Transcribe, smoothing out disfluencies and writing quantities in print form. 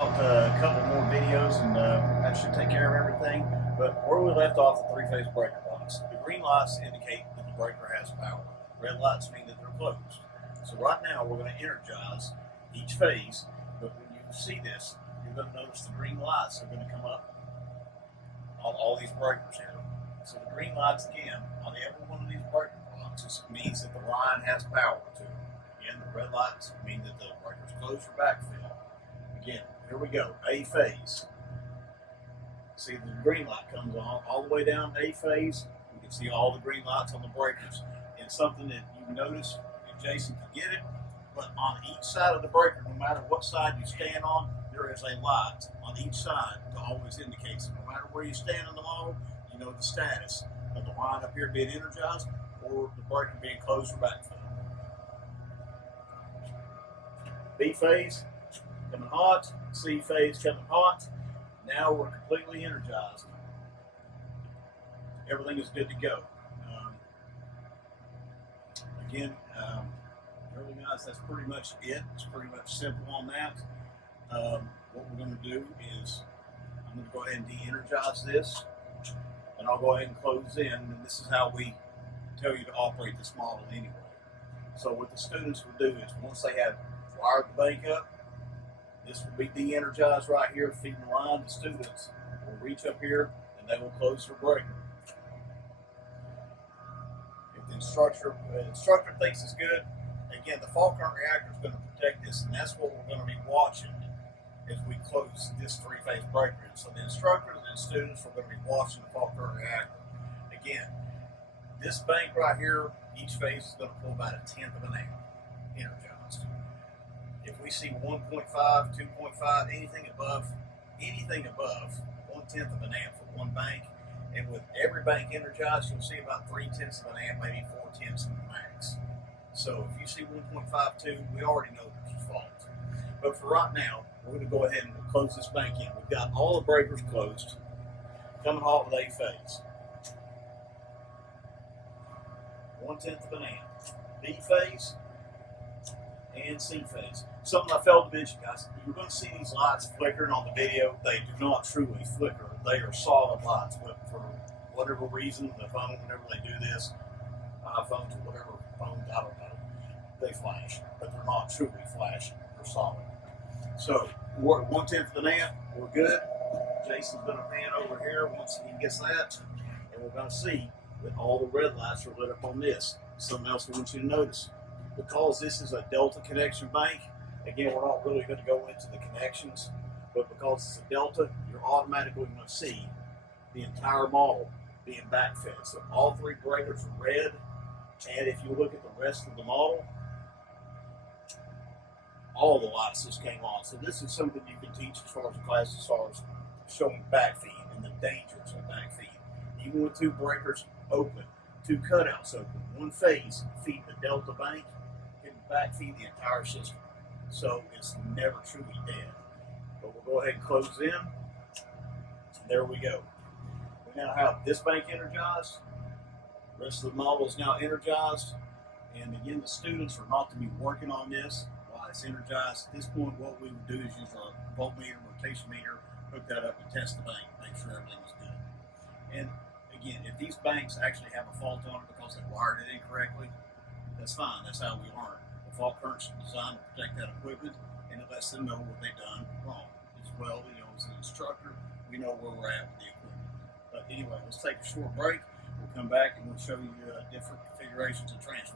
A couple more videos and that should take care of everything. But where we left off, the three-phase breaker lights. The green lights indicate that the breaker has power. Red lights mean that they're closed. So right now we're going to energize each phase, but when you see this, you're going to notice the green lights are going to come up on all these breakers here. So the green lights again on every one of these breaker boxes means that the line has power to it. Again, the red lights mean that the breaker's closed for backfill. Again, here we go, A phase. See the green light comes on all the way down A phase. You can see all the green lights on the breakers. And something that you notice, if Jason can get it, but on each side of the breaker, no matter what side you stand on, there is a light on each side to always indicate. So no matter where you stand on the model, you know the status of the line up here being energized or the breaker being closed for backfill. B phase coming hot, C phase coming hot. Now we're completely energized. Everything is good to go. Again, really guys, that's pretty much it. It's pretty much simple on that. What we're going to do is I'm going to go ahead and de-energize this, and I'll go ahead and close in, and this is how we tell you to operate this model anyway. So what the students will do is once they have wired the bank up, this will be de-energized right here, feeding the line. The students will reach up here and they will close their breaker. If the instructor thinks it's good, again, the fault current reactor is going to protect this, and that's what we're going to be watching as we close this three-phase breaker in. So the instructors and students are going to be watching the fault current reactor. Again, this bank right here, each phase is going to pull about 1/10 of an amp energized. If we see 1.5, 2.5, anything above 1/10 of an amp for one bank, and with every bank energized, you'll see about 3/10 of an amp, maybe 4/10 of the max. So if you see 1.52, we already know there's a fault. But for right now, we're going to go ahead and close this bank in. We've got all the breakers closed, coming hot with A phase. 1/10 of an amp. B phase and C phase. Something I failed to mention, guys. You're going to see these lights flickering on the video. They do not truly flicker. They are solid lights, but for whatever reason, the phone, whenever they do this, iPhones or whatever phones, I don't know, they flash, but they're not truly flashing. They're solid. So we're at 1/10 of an amp. We're good. Jason's going to pan over here once he gets that, and we're going to see that all the red lights are lit up on this. Something else we want you to notice. Because this is a Delta connection bank, again, we're not really going to go into the connections, but because it's a Delta, you're automatically going to see the entire model being backfed. So all three breakers are red, and if you look at the rest of the model, all the lights just came on. So this is something you can teach as far as the class, as far as showing backfeed and the dangers of backfeed. Even with two breakers open, two cutouts open, one phase feed the Delta bank, can backfeed the entire system. So it's never truly dead. But we'll go ahead and close in. There we go. We now have this bank energized. The rest of the model is now energized. And again, the students are not to be working on this while it's energized. At this point, what we would do is use our voltmeter, rotation meter, hook that up and test the bank, make sure everything is good. And again, if these banks actually have a fault on it because they wired it incorrectly, that's fine. That's how we learn. The fault current's designed to protect that equipment, and it lets them know what they've done wrong. As well, as an instructor, we know where we're at with the equipment. But anyway, let's take a short break. We'll come back and we'll show you different configurations of transfer.